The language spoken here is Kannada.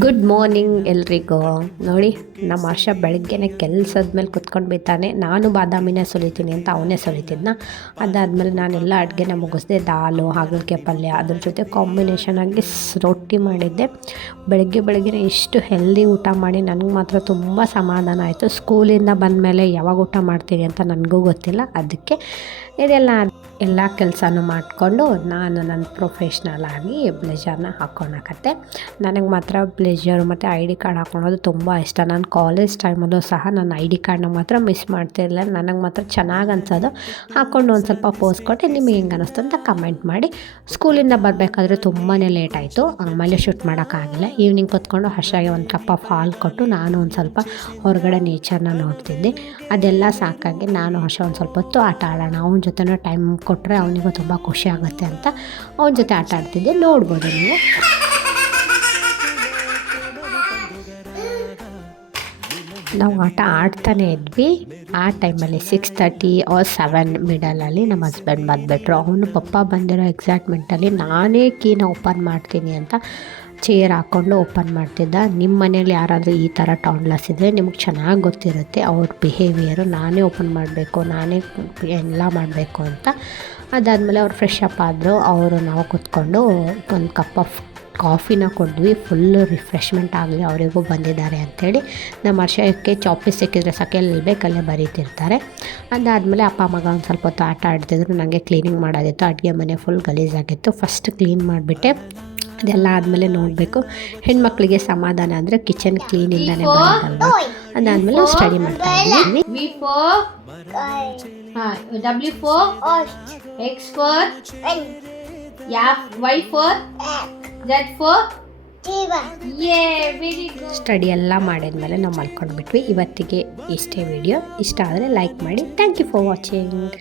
ಗುಡ್ ಮಾರ್ನಿಂಗ್ ಎಲ್ರಿಗೂ. ನೋಡಿ, ನಮ್ಮ ಹರ್ಷ ಬೆಳಗ್ಗೆನೆ ಕೆಲಸದ ಮೇಲೆ ಕುತ್ಕೊಂಡು ಬಿದ್ದಾನೆ. ನಾನು ಬಾದಾಮಿನೇ ಸುಲಿತೀನಿ ಅಂತ ಅವನೇ ಸುಲಿತಿದ್ನ. ಅದಾದಮೇಲೆ ನಾನೆಲ್ಲ ಅಡುಗೆನ ಮುಗಿಸ್ದೆ. ದಾಲು, ಹಾಗಲಕಾಯಿ ಪಲ್ಯ, ಅದ್ರ ಜೊತೆ ಕಾಂಬಿನೇಷನ್ ಆಗಿ ರೊಟ್ಟಿ ಮಾಡಿದ್ದೆ. ಬೆಳಗ್ಗೆ ಇಷ್ಟು ಹೆಲ್ದಿ ಊಟ ಮಾಡಿ ನನಗೆ ಮಾತ್ರ ತುಂಬ ಸಮಾಧಾನ ಆಯಿತು. ಸ್ಕೂಲಿಂದ ಬಂದಮೇಲೆ ಯಾವಾಗ ಊಟ ಮಾಡ್ತೀನಿ ಅಂತ ನನಗೂ ಗೊತ್ತಿಲ್ಲ. ಅದಕ್ಕೆ ಎಲ್ಲ ಕೆಲಸನೂ ಮಾಡಿಕೊಂಡು ನಾನು ನನ್ನ ಪ್ರೊಫೆಷ್ನಲ್ ಆಗಿ ಬ್ಲೇಜರ್ನ ಹಾಕ್ಕೊಳಕತ್ತೆ. ನನಗೆ ಮಾತ್ರ ಬ್ಲೇಜರು ಮತ್ತು ಐ ಡಿ ಕಾರ್ಡ್ ಹಾಕ್ಕೊಳೋದು ತುಂಬ ಇಷ್ಟ. ನಾನು ಕಾಲೇಜ್ ಟೈಮಲ್ಲೂ ಸಹ ನನ್ನ ಐ ಡಿ ಕಾರ್ಡ್ನ ಮಾತ್ರ ಮಿಸ್ ಮಾಡ್ತಿರಲಿಲ್ಲ. ನನಗೆ ಮಾತ್ರ ಚೆನ್ನಾಗಿ ಅನ್ಸೋದು. ಹಾಕ್ಕೊಂಡು ಒಂದು ಸ್ವಲ್ಪ ಪೋಸ್ ಕೊಟ್ಟು ನಿಮಗೆ ಹೆಂಗೆ ಅನ್ನಿಸ್ತು ಅಂತ ಕಮೆಂಟ್ ಮಾಡಿ. ಸ್ಕೂಲಿಂದ ಬರಬೇಕಾದ್ರೆ ತುಂಬಾ ಲೇಟ್ ಆಯಿತು. ಆಮೇಲೆ ಶೂಟ್ ಮಾಡೋಕ್ಕಾಗಿಲ್ಲ. ಈವ್ನಿಂಗ್ ಕೂತ್ಕೊಂಡು ಹರ್ಷಗೆ ಒಂದು ಕಪ್ ಆಫ್ ಹಾಲು ಕೊಟ್ಟು ನಾನು ಒಂದು ಸ್ವಲ್ಪ ಹೊರಗಡೆ ನೇಚರ್ನ ನೋಡ್ತಿದ್ದೆ. ಅದೆಲ್ಲ ಸಾಕಾಗಿ ನಾನು ಹರ್ಷ ಒಂದು ಸ್ವಲ್ಪ ಹೊತ್ತು ಆಟ ಆಡೋಣ, ಅವನ ಜೊತೆನೂ ಟೈಮ್ ಕೊಟ್ಟರೆ ಅವನಿಗೂ ತುಂಬ ಖುಷಿ ಆಗುತ್ತೆ ಅಂತ ಅವನ ಜೊತೆ ಆಟ ಆಡ್ತಿದ್ದೆ. ನೋಡ್ಬೋದು ನೀವು. ನಾವು ಆಟ ಆಡ್ತಾನೆ ಇದ್ವಿ. ಆ ಟೈಮಲ್ಲಿ 6:30 or 7 ಮಿಡಲಲ್ಲಿ ನಮ್ಮ ಹಸ್ಬೆಂಡ್ ಬಂದುಬಿಟ್ರು. ಅವನು ಪಪ್ಪ ಬಂದಿರೋ ಎಕ್ಸೈಟ್ಮೆಂಟಲ್ಲಿ ನಾನೇ ಕೀನ ಓಪನ್ ಮಾಡ್ತೀನಿ ಅಂತ ಚೇರ್ ಹಾಕ್ಕೊಂಡು ಓಪನ್ ಮಾಡ್ತಿದ್ದ. ನಿಮ್ಮ ಮನೇಲಿ ಯಾರಾದರೂ ಈ ಥರ ಟೌನ್ಲೆಸ್ ಇದ್ದರೆ ನಿಮ್ಗೆ ಚೆನ್ನಾಗಿ ಗೊತ್ತಿರುತ್ತೆ ಅವ್ರ ಬಿಹೇವಿಯರು. ನಾನೇ ಓಪನ್ ಮಾಡಬೇಕು, ನಾನೇ ಎಲ್ಲ ಮಾಡಬೇಕು ಅಂತ. ಅದಾದಮೇಲೆ ಅವ್ರು ಫ್ರೆಶ್ ಅಪ್ ಆದರು. ನಾವು ಕೂತ್ಕೊಂಡು ಒಂದು ಕಪ್ ಆಫ್ ಕಾಫಿನ ಕೊಡ್ವಿ. ಫುಲ್ಲು ರಿಫ್ರೆಶ್ಮೆಂಟ್ ಆಗಲಿ, ಅವರಿಗೂ ಬಂದಿದ್ದಾರೆ ಅಂಥೇಳಿ. ನಮ್ಮ ಹರ್ಷಕ್ಕೆ ಚಾಪೀಸ್ ಸಿಕ್ಕಿದ್ರೆ ಸಾಕು, ಎಲ್ಲಿ ಬೇಕಲ್ಲೇ ಬರೀತಿರ್ತಾರೆ. ಅದಾದಮೇಲೆ ಅಪ್ಪ ಮಗ ಒಂದು ಸ್ವಲ್ಪ ಹೊತ್ತು ಆಟ ಆಡ್ತಿದ್ರು. ನನಗೆ ಕ್ಲೀನಿಂಗ್ ಮಾಡೋದಿತ್ತು. ಅಡುಗೆ ಮನೆ ಫುಲ್ ಗಲೀಜಾಗಿತ್ತು. ಫಸ್ಟ್ ಕ್ಲೀನ್ ಮಾಡಿಬಿಟ್ಟೆ. ಅದೆಲ್ಲ ಆದಮೇಲೆ ನೋಡಬೇಕು. ಹೆಣ್ಮಕ್ಳಿಗೆ ಸಮಾಧಾನ ಅಂದರೆ ಕಿಚನ್ ಕ್ಲೀನಿಂದನೇ ಬರೋದಲ್ವ. ಅದಾದಮೇಲೆ ಸ್ಟಡಿ ಮಾಡ್ತಾ ಇದ್ದೀನಿ. ಸ್ಟಡಿ ಎಲ್ಲ ಮಾಡಿದ್ಮೇಲೆ ನಾವು ಮಲ್ಕೊಂಡ್ಬಿಟ್ವಿ. ಇವತ್ತಿಗೆ ಇಷ್ಟೇ ವಿಡಿಯೋ. ಇಷ್ಟ ಆದರೆ ಲೈಕ್ ಮಾಡಿ. Thank you for watching.